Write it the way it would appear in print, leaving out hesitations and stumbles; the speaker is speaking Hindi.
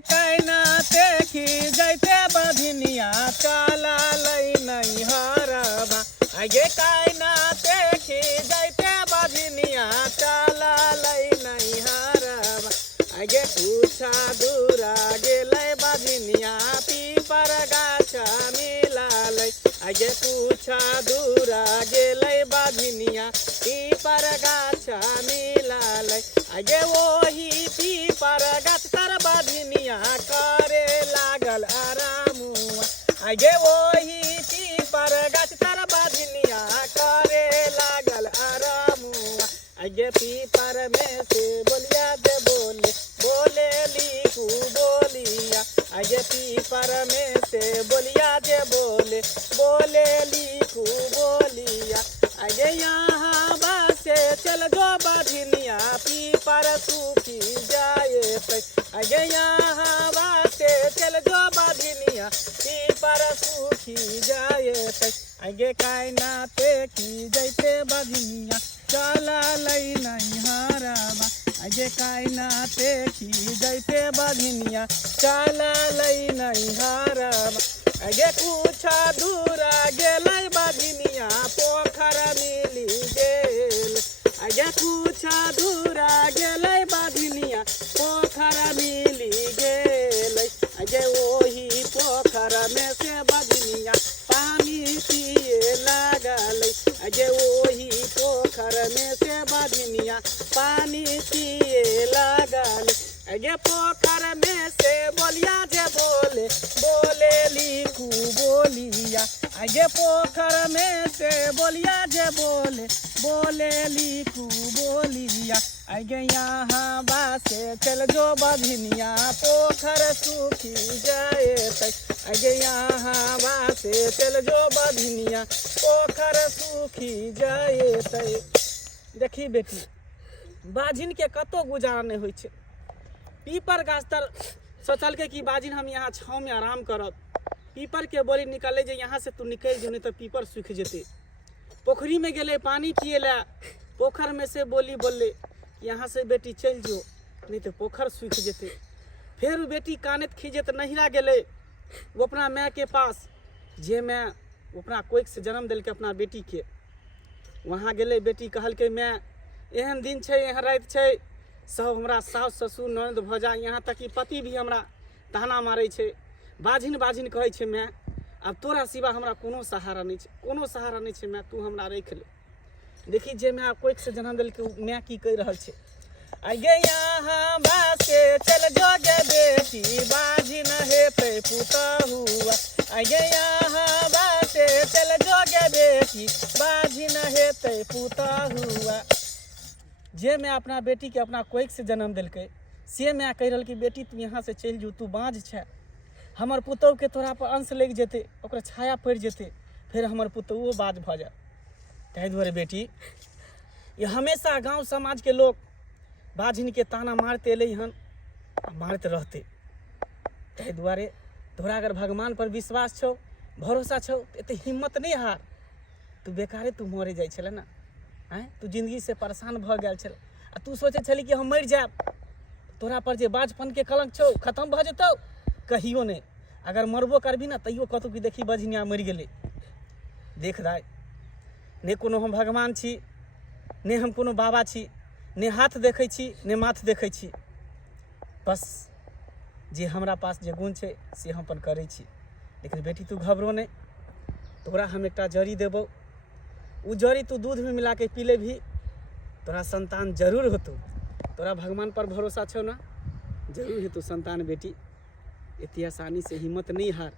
कहना देखी जैते बधिनिया चला लई नहीं हरबा। आगे कहना देखी जैते बधिनिया चला लई नहीं हरबा। आगे पूछा दूरा गेलै बधिनिया पीपर गाछ मिलालै। आगे पूछा दूरा गेलै बधिनिया पीपर गाछ मिलालै। आगे वही पीपर गाछ तर बधिनिया करे लागल आरामुआ। आगे वही पीपर गाछ तर बधिनिया करे लागल आरामुआ। आगे पीपर में से बोलिया दे बोले बोले लिखू बोलिया। आगे पीपर में से बोलिया दे बोले बोले लिखू बोलिया। आगे यहाँ बासे चल जो बधिनिया पीपर सूखी जाए। आगे यहाँ बासे चल जो बधिनिया पीपर सूखी जाए। आगे कहना देखी जैते बधिनिया चला लई नहीं हरबा। आगे कहना देखी जैते बधिनिया चला लई नहीं हरबा। आगे पूछा दूरा गेलै बधिनिया पोखर मिली गेल। आगे पूछा दूरा गेलै बधिनिया पोखर मिली गेल। आगे वही पोखर में से बधिनिया पानी पिए लागल। आगे वही पोखर में से बधिनिया पानी पिए लागल। आगे पोखर में से बोलिया जे बोले बोले लिखू बोलिया। आगे पोखर में से बोलिया जे बोले बोले लिखू बोलिया। आगे यहाँ बासे चल जो बधिनिया पोखर सूखी जाए। आगे यहाँ बासे चल जो बधिनिया पोखर सूखी जाए। देखी बेटी बाझिन के कतो गुजारा नहीं होइ छै। पीपर गाछ तर सोचलकै कि बाजिन हम यहाँ छाँव में आराम करब। पीपर के बोली निकले जे यहाँ से तू निकल जो नहीं तो पीपर सूख जेते। पोखरी में गेले पानी पिए ला। पोखर में से बोली बोले यहाँ से बेटी चल जो नहीं तो पोखर सूख जेते। फिर बेटी कानत खींचत नहिरा गेले वो अपना माँ के पास जे मैं अपना कोइक से जन्म दिल के अपना बेटी के। वहाँ गेले बेटी कहलकै मैं एहन दिन छै यहाँ रात छै सब हमरा सास ससुर ननद भौजा यहाँ तक कि पति भी हमरा ताना मारे छै। बाझिन बाझिन कहै छै मैं अब तोरा सिवा हमरा कोनो सहारा नहीं छै कोनो सहारा नहीं छै। मैं तू हमरा रख ले। देखी जे मैं कोइक से जन्म दिल के मैं की कह रहल छै। आगे यहाँ बासे चल जोगे बेटी बाझिन हेतै पुतहुआ। आगे यहाँ बासे चल जोगे बेटी बाझिन हेतै पुतहुआ। जे मैं अपना बेटी के अपना कोइक से जन्म दिलकै से मैं कह रहल कि बेटी तू यहाँ से चल जो तू बाँझ छै। हमर पुतहु के तोरा पर अंश लग जेते ओकरा छाया पड़ जेते फिर हमर पुतहुओ बाज भ जाए। ताहि दुआरे बेटी ये हमेशा गांव समाज के लोग बाझिन के ताना मारते अलै हन मारते रहते। ताहि दुआरे तोरा अगर भगवान पर विश्वास छौ भरोसा छौ तो एते हिम्मत नहीं हार। तू बेकारे तू मरे जाइ छले ना। आँ तू जिंदगी से परेशान भ गेल छल आ तू सोचे छली कि हम मर जाब। तोरा पर जे बाजपन के कलंक छौ खत्म भ जेतौ कहियो नहीं। अगर मरबो करबी ना तैयो कहतौ कि देखी बझिनिया मर गेलै। देख दाय ने कोनो हम भगवान छी ने हम कोनो बाबा छी ने हाथ देखै छी ने माथ देखै छी। बस जे हमरा पास जे गुण छै से हम अपन करै छी। लेकिन बेटी तू घबरो नहीं। तोरा हम एकटा जड़ी देबौ उ जड़ी तू दूध में मिला के पी ले भी तोरा संतान जरूर होतौ। तोरा भगवान पर भरोसा छौ ना जरूर हेतौ संतान बेटी। इतनी आसानी से हिम्मत नहीं हार।